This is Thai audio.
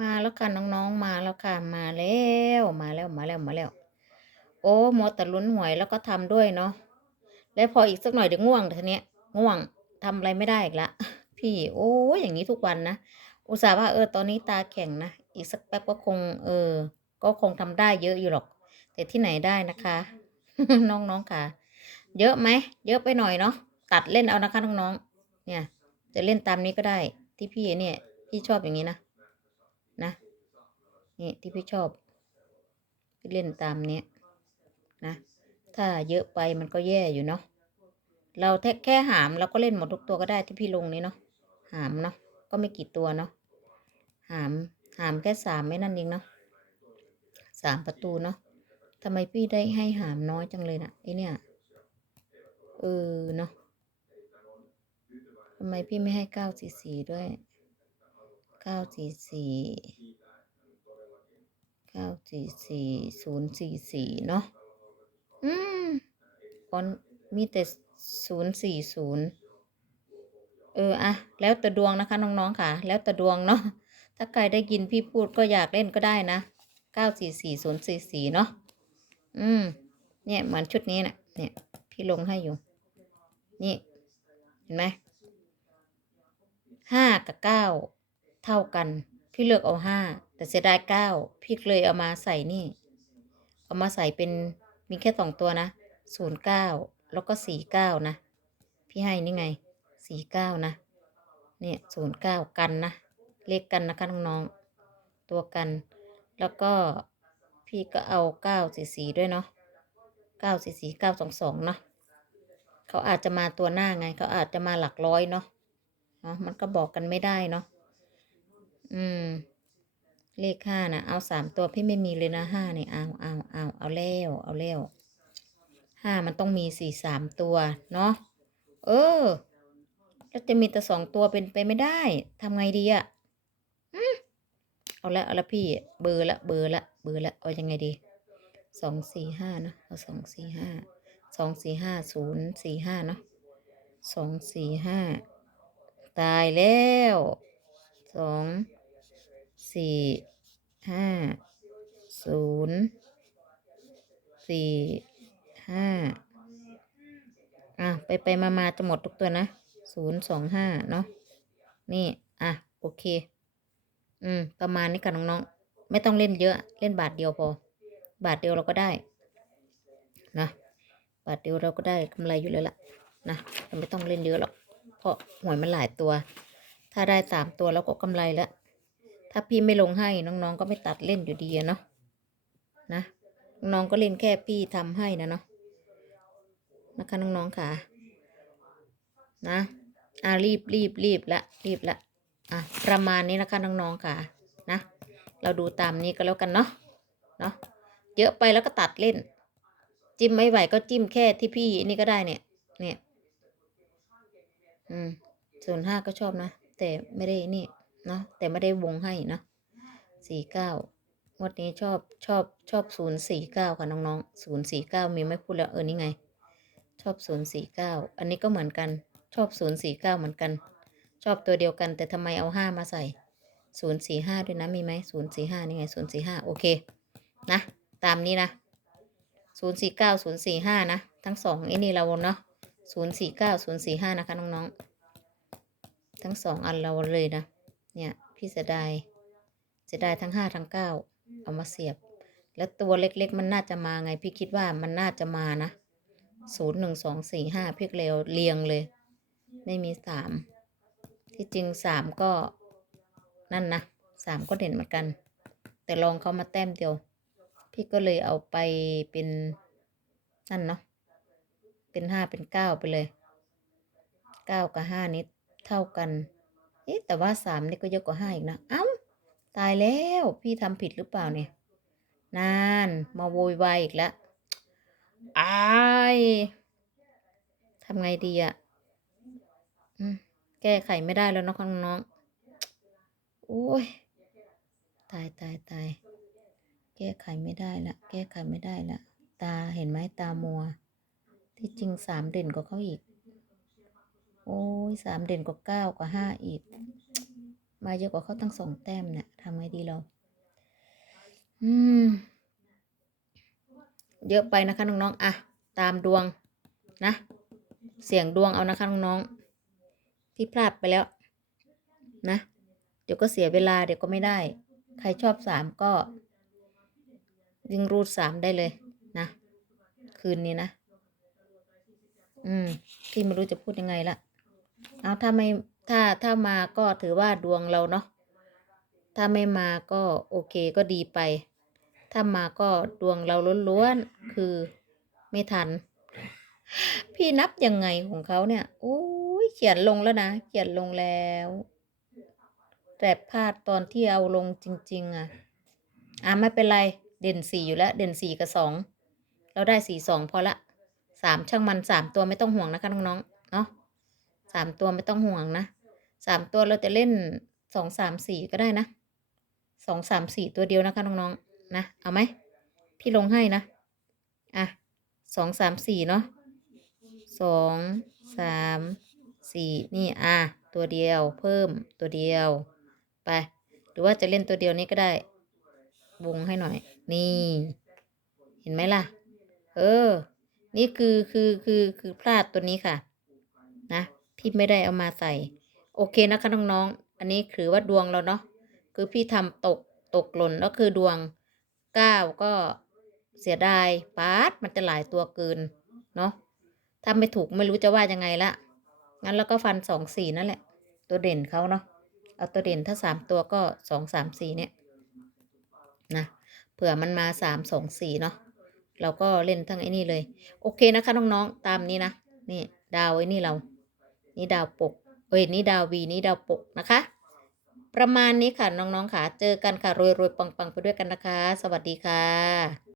มาแล้วค่ะน้องๆมาแล้วค่ะมาแล้วมาแล้วมาแล้วมาแล้ว โอ้มัวแต่ลุ้นหวยแล้วก็ทำด้วยเนาะแล้วพออีกสักหน่อยเดี๋ยวง่วงทีเนี้ยง่วงทำอะไรไม่ได้อีกละพี่โอ้ยอย่างนี้ทุกวันนะอุตส่าห์ว่าเออตอนนี้ตาแข็งนะอีกสักแป๊บก็คง เออ ก็คงทำได้เยอะอยู่หรอก แต่ที่ไหนได้นะคะ น้องๆค่ะ เยอะไหมเยอะไปหน่อยเนาะตัดเล่นเอานะคะน้องๆเนี่ย จะเล่นตามนี้ก็ได้ที่พี่เนี่ย พี่ชอบอย่างนี้นะ นะ นี่ที่พี่ชอบ พี่เล่นตามเนี้ยนะ ถ้าเยอะไปมันก็แย่อยู่เนาะ เราแค่แค่หามเราก็เล่นหมดทุกตัวก็ได้ที่พี่ลงนี้เนาะ หามเนาะ ก็ไม่กี่ตัวเนาะ หาม หามแค่สามไม่นั่นเองเนาะสามประตูเนาะทำไมพี่ได้ให้หามน้อยจังเลยนะไอเนี่ย เออเนาะทำไมพี่ไม่ให้เก้าสี่สี่ด้วย เก้าสี่สี่เก้าสี่สี่ศูนย์สี่สี่เนาะ อืมก่อนมีแต่ศูนย์สี่ศูนย์เอออะแล้วแต่ดวงนะคะน้องๆค่ะ แล้วแต่ดวงเนาะ ถ้าใครได้ยินพี่พูดก็อยากเล่นก็ได้นะเก้าสี่สี่ศูนย์สี่สี่เนาะ อืม เนี่ยเหมือนชุดนี้นะเนี่ย พี่ลงให้อยู่ นี่ เห็นไหมห้ากับเก้า เท่ากัน พี่เลือกเอาห้าแต่เสียดายเก้าพี่เลยเอามาใส่นี่ เอามาใส่เป็นมีแค่สองตัวนะศูนย์เก้าแล้วก็สี่เก้านะ พี่ให้นี่ไงสี่เก้านะ เนี่ยศูนย์เก้ากันนะ เลขกันนะคะน้องๆตัวกัน แล้วก็พี่ก็เอาเก้าสี่สี่ด้วยเนาะเก้าสี่สี่เก้าสองสองเนาะเขาอาจจะมาตัวหน้าไง เขาอาจจะมาหลักร้อยเนาะเนาะมันก็บอกกันไม่ได้เนาะ อืม เลขห้านะเอาสามตัวพี่ไม่มีเลยนะห้าเนี่ยเอาเอาเอาเอาแล้วเอาแล้วห้ามันต้องมีสี่สามตัวเนาะเออแล้วจะมีแต่สองตัวเป็นไปไม่ได้ทำไงดีอะ่ะอืมเอาละเอาละพี่ เบอร์ละเบอร์ละเบอร์ละเอายังไงดีสองสี่ห้าเนะเอาสองสี่ห้าสองสี่ห้าศูนย์สี่ห้าเนาะสองสี่ห้าตายแล้วสอง สี่ห้าศูนย์สี่ห้าอะ ไปไปมามาจะหมดทุกตัวนะศูนย์สองห้าเนาะนี่ อะ โอเค อืม ประมาณนี้ค่ะน้องๆ ไม่ต้องเล่นเยอะ เล่นบาทเดียวพอ บาทเดียวเราก็ได้ นะ บาทเดียวเราก็ได้กำไรอยู่แล้วล่ะ นะไม่ต้องเล่นเยอะหรอก เพราะหวยมันหลายตัว ถ้าได้สามตัวแล้วก็กำไรแล้ว ถ้าพี่ไม่ลงให้น้องๆก็ไม่ตัดเล่นอยู่ดีอะเนาะนะน้องๆก็เล่นแค่พี่ทำให้นะเนาะนะคะน้องๆค่ะ นะอ่ารีบรีบรีบละรีบละอะประมาณนี้นะคะน้องๆค่ะนะเราดูตามนี้ก็แล้วกันเนาะเนาะเยอะไปแล้วก็ตัดเล่น จิ้มไม่ไหวก็จิ้มแค่ที่พี่นี่ก็ได้เนี่ย เนี่ย อืมศูนย์ห้าก็ชอบนะ แต่ไม่ได้นี่ เนาะแต่ไม่ได้วงให้เนาะสี่เก้างวดนี้ชอบชอบชอบศูนย์สี่เก้าค่ะน้องๆศูนย์สี่เก้ามีไม่พูดแล้วเออนี่ไง ชอบศูนย์สี่เก้าอันนี้ก็เหมือนกันชอบศูนย์สี่เก้าเหมือนกัน ชอบตัวเดียวกันแต่ทำไมเอาห้ามาใส่ศูนย์สี่ห้าด้วยนะมีไหมศูนย์สี่ห้านี่ไงศูนย์สี่ห้าโอเคนะตามนี้นะศูนย์สี่เก้าศูนย์สี่ห้านะทั้งสองไอ้นี่เราเนาะศูนย์สี่เก้าศูนย์สี่ห้านะคะน้องๆทั้งสองอันเราเลยนะ เนี่ย พี่เสียดายเสียดายทั้งห้าทั้งเก้าเอามาเสียบ แล้วตัวเล็กๆ มันน่าจะมาไง พี่คิดว่ามันน่าจะมานะศูนย์หนึ่งสองสี่ห้าพี่เลวเรียงเลย ไม่มีสามที่จริงสามก็นั่นนะสามก็เด่นเหมือนกัน แต่ลองเขามาแต้มเดียว พี่ก็เลยเอาไปเป็นนั่นเนาะเป็นห้าเป็นเก้าไปเลยเก้ากับห้านี้เท่ากัน เอ๊ะแต่ว่าสามนี่ก็เยอะกว่าห้าอีกนะเอ้าตายแล้วพี่ทำผิดหรือเปล่าเนี่ยนานมาโวยวายอีกแล้วอายทำไงดีอะ่ะแก้ไขไม่ได้แล้วเนาะน้องๆโอ้ย ตายตายตายแก้ไขไม่ได้ละ แก้ไขไม่ได้ละ ตาเห็นไหมตามัว ที่จริงสามเด่นกว่าเขาอีก โอ้ยสามเด่นกว่าเก้ากว่าห้าอีก มาเยอะกว่าเขาตั้งสองแต้มเนี่ยทำไงดีเรา อืม เยอะไปนะคะน้องๆอะ ตามดวงนะ เสี่ยงดวงเอานะคะน้องๆที่พลาดไปแล้ว นะ เดี๋ยวก็เสียเวลาเดี๋ยวก็ไม่ได้ ใครชอบสามก็ยิงรูดสามได้เลยนะ คืนนี้นะ อืมที่ไม่รู้จะพูดยังไงละ เอาถ้าไม่ถ้าถ้ามาก็ถือว่าดวงเราเนาะถ้าไม่มาก็โอเคก็ดีไป ถ้ามาก็ดวงเราล้วนๆคือไม่ทัน พี่นับยังไงของเขาเนี่ยโอ้ยเขียนลงแล้วนะเขียนลงแล้วแต่พลาดตอนที่เอาลงจริง ๆ อะ อะไม่เป็นไร เด่นสี่อยู่แล้ว เด่นสี่กับสองเราได้สี่สองพอละสามช่างมันสามตัวไม่ต้องห่วงนะคะน้องๆเนาะ สามตัวไม่ต้องห่วงนะสามตัวเราจะเล่นสองสามสี่ก็ได้นะสองสามสี่ตัวเดียวนะคะน้องๆนะ เอาไหม พี่ลงให้นะ อะสองสามสี่เนาะสองสามสี่นี่อะตัวเดียวเพิ่มตัวเดียว ไป หรือว่าจะเล่นตัวเดียวนี้ก็ได้ วงให้หน่อย นี่ เห็นไหมล่ะ เออ นี่คือคือคือคือพลาดตัวนี้ค่ะ นะ พี่ไม่ได้เอามาใส่ โอเคนะคะน้องๆ อันนี้ถือว่าดวงเราเนาะ คือพี่ทำตกตกหล่นก็คือดวงเก้าก็เสียดายปาดมันจะหลายตัวเกินเนาะ ถ้าไม่ถูกไม่รู้จะว่ายังไงละ งั้นแล้วก็ฟันสองสี่นั่นแหละ ตัวเด่นเขาเนาะ เอาตัวเด่นถ้าสามตัวก็สองสามสี่เนี่ยนะเผื่อมันมาสามสองสี่เนาะเราก็เล่นทั้งไอ้นี่เลย โอเคนะคะน้องๆตามนี้นะนี่ดาวไอ้นี่เรา นี่ดาวปก เอ้ยนี่ดาววีนี่ดาวปกนะคะ ประมาณนี้ค่ะน้องๆค่ะ เจอกันค่ะรวยๆปังๆไปด้วยกันนะคะ สวัสดีค่ะ